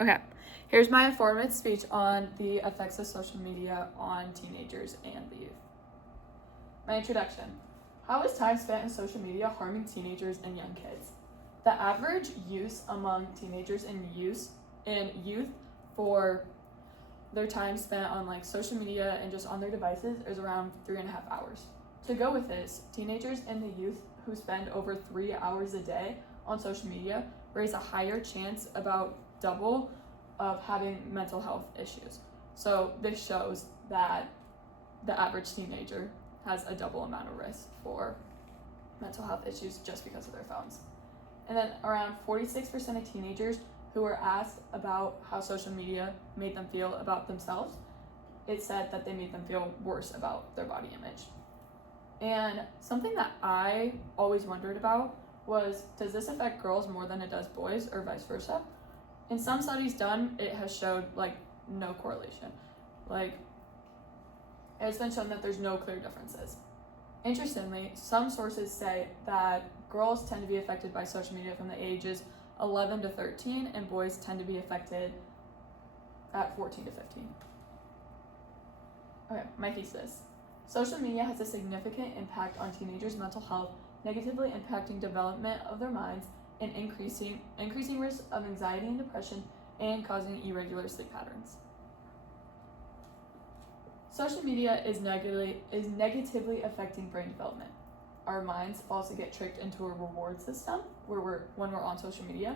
Okay, here's my informative speech on the effects of social media on teenagers and the youth. My introduction. How is time spent on social media harming teenagers and young kids? The average use among teenagers and youth for their time spent on social media and just on their devices is around 3.5 hours. To go with this, teenagers and the youth who spend over 3 hours a day on social media raise a higher chance, about double, of having mental health issues. So this shows that the average teenager has a double amount of risk for mental health issues just because of their phones. And then around 46% of teenagers who were asked about how social media made them feel about themselves, it said that they made them feel worse about their body image. And something that I always wondered about was, does this affect girls more than it does boys, or vice versa? In some studies done, it has showed no correlation. It's been shown that there's no clear differences. Interestingly, some sources say that girls tend to be affected by social media from the ages 11 to 13, and boys tend to be affected at 14 to 15. Okay, my thesis. Social media has a significant impact on teenagers' mental health, negatively impacting development of their minds and increasing risk of anxiety and depression, and causing irregular sleep patterns. Social media is negatively affecting brain development. Our minds also get tricked into a reward system when we're on social media.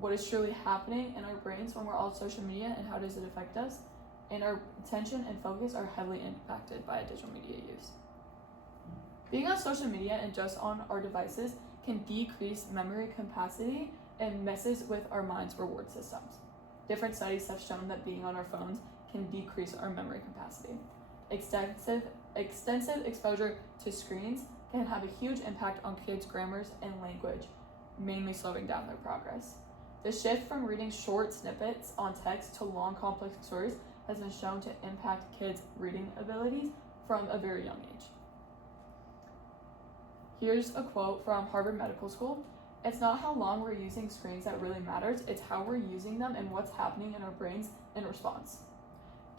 What is truly happening in our brains when we're on social media, and how does it affect us? And our attention and focus are heavily impacted by digital media use. Being on social media and just on our devices can decrease memory capacity and messes with our mind's reward systems. Different studies have shown that being on our phones can decrease our memory capacity. Extensive exposure to screens can have a huge impact on kids' grammars and language, mainly slowing down their progress. The shift from reading short snippets on text to long, complex stories has been shown to impact kids' reading abilities from a very young age. Here's a quote from Harvard Medical School. "It's not how long we're using screens that really matters, it's how we're using them and what's happening in our brains in response."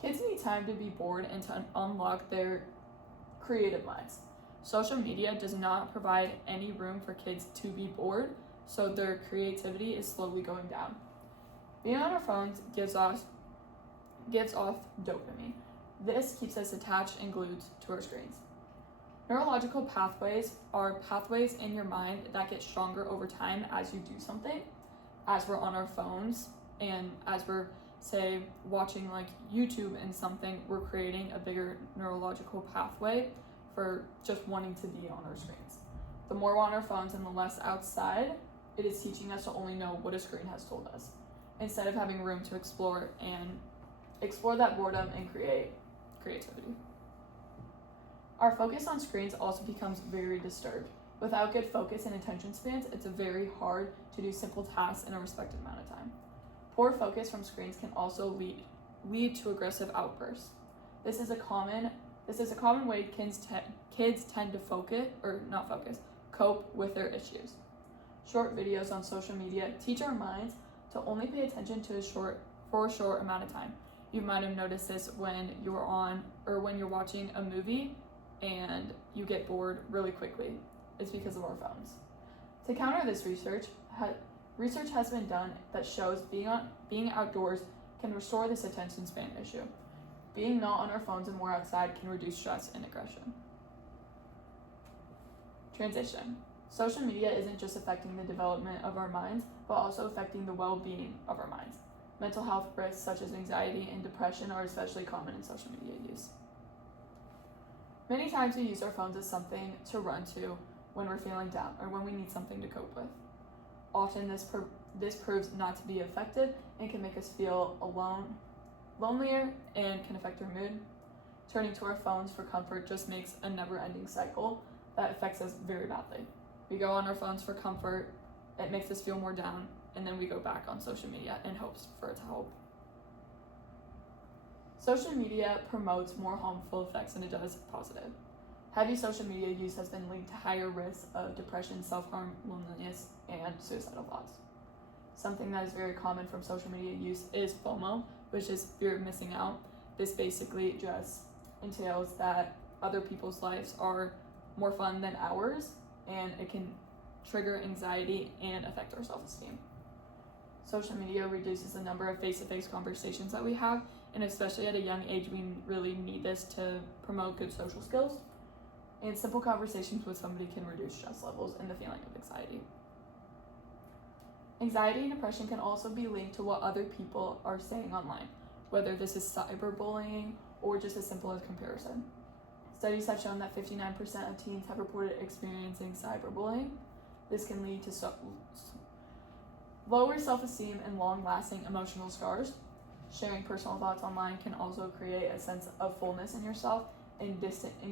Kids need time to be bored and to unlock their creative minds. Social media does not provide any room for kids to be bored, so their creativity is slowly going down. Being on our phones gives off dopamine. This keeps us attached and glued to our screens. Neurological pathways are pathways in your mind that get stronger over time as you do something. As we're on our phones and as we're, say, watching YouTube and something, we're creating a bigger neurological pathway for just wanting to be on our screens. The more we're on our phones and the less outside, it is teaching us to only know what a screen has told us, instead of having room to explore that boredom and creativity. Our focus on screens also becomes very disturbed. Without good focus and attention spans, it's very hard to do simple tasks in a respected amount of time. Poor focus from screens can also lead to aggressive outbursts. This is a common way kids tend to cope with their issues. Short videos on social media teach our minds to only pay attention to for a short amount of time. You might have noticed this when you're watching a movie and you get bored really quickly. It's because of our phones. To counter this, research has been done that shows being outdoors can restore this attention span issue. Being not on our phones and more outside can reduce stress and aggression. Transition. Social media isn't just affecting the development of our minds, but also affecting the well-being of our minds. Mental health risks such as anxiety and depression are especially common in social media use. Many times we use our phones as something to run to when we're feeling down or when we need something to cope with. Often this proves not to be effective and can make us feel alone, lonelier, and can affect our mood. Turning to our phones for comfort just makes a never-ending cycle that affects us very badly. We go on our phones for comfort, it makes us feel more down, and then we go back on social media in hopes for it to help. Social media promotes more harmful effects than it does positive. Heavy social media use has been linked to higher risks of depression, self-harm, loneliness, and suicidal thoughts. Something that is very common from social media use is FOMO, which is fear of missing out. This basically just entails that other people's lives are more fun than ours, and it can trigger anxiety and affect our self-esteem. Social media reduces the number of face-to-face conversations that we have, and especially at a young age, we really need this to promote good social skills. And simple conversations with somebody can reduce stress levels and the feeling of anxiety. Anxiety and depression can also be linked to what other people are saying online, whether this is cyberbullying or just as simple as comparison. Studies have shown that 59% of teens have reported experiencing cyberbullying. This can lead to lower self-esteem and long-lasting emotional scars. Sharing personal thoughts online can also create a sense of fullness in yourself and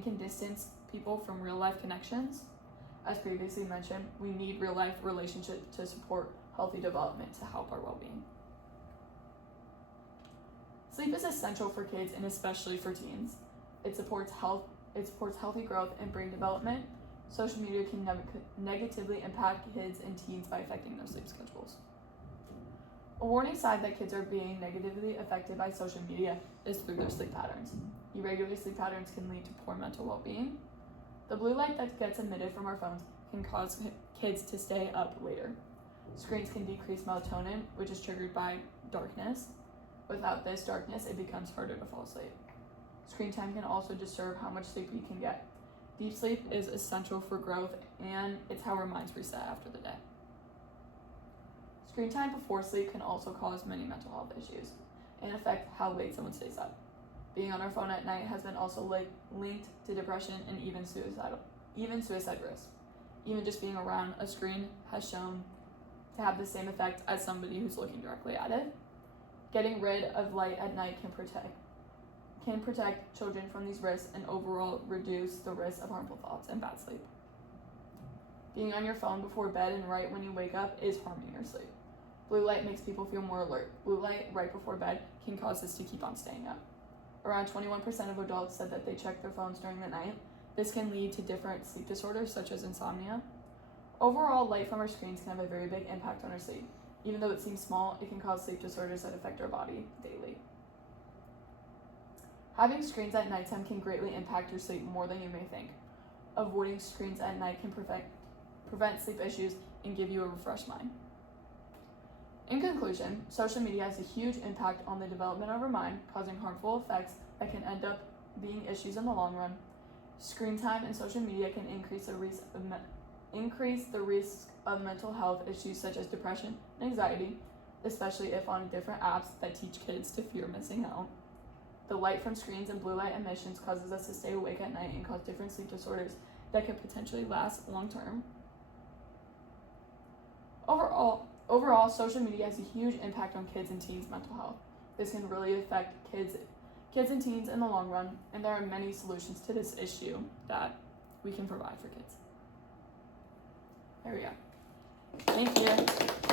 can distance people from real-life connections. As previously mentioned, we need real-life relationships to support healthy development to help our well-being. Sleep is essential for kids and especially for teens. It supports healthy growth and brain development. Social media can negatively impact kids and teens by affecting their sleep schedules. A warning sign that kids are being negatively affected by social media is through their sleep patterns. Irregular sleep patterns can lead to poor mental well-being. The blue light that gets emitted from our phones can cause kids to stay up later. Screens can decrease melatonin, which is triggered by darkness. Without this darkness, it becomes harder to fall asleep. Screen time can also disturb how much sleep we can get. Deep sleep is essential for growth, and it's how our minds reset after the day. Screen time before sleep can also cause many mental health issues and affect how late someone stays up. Being on our phone at night has been also linked to depression and even suicide risk. Even just being around a screen has shown to have the same effect as somebody who's looking directly at it. Getting rid of light at night can protect children from these risks and overall reduce the risk of harmful thoughts and bad sleep. Being on your phone before bed and right when you wake up is harming your sleep. Blue light makes people feel more alert. Blue light right before bed can cause us to keep on staying up. Around 21% of adults said that they check their phones during the night. This can lead to different sleep disorders such as insomnia. Overall, light from our screens can have a very big impact on our sleep. Even though it seems small, it can cause sleep disorders that affect our body daily. Having screens at nighttime can greatly impact your sleep more than you may think. Avoiding screens at night can prevent sleep issues and give you a refreshed mind. In conclusion, social media has a huge impact on the development of our mind, causing harmful effects that can end up being issues in the long run. Screen time and social media can increase the risk of mental health issues such as depression and anxiety, especially if on different apps that teach kids to fear missing out. The light from screens and blue light emissions causes us to stay awake at night and cause different sleep disorders that could potentially last long term. Overall, social media has a huge impact on kids and teens' mental health. This can really affect kids and teens in the long run, and there are many solutions to this issue that we can provide for kids. There we go. Thank you.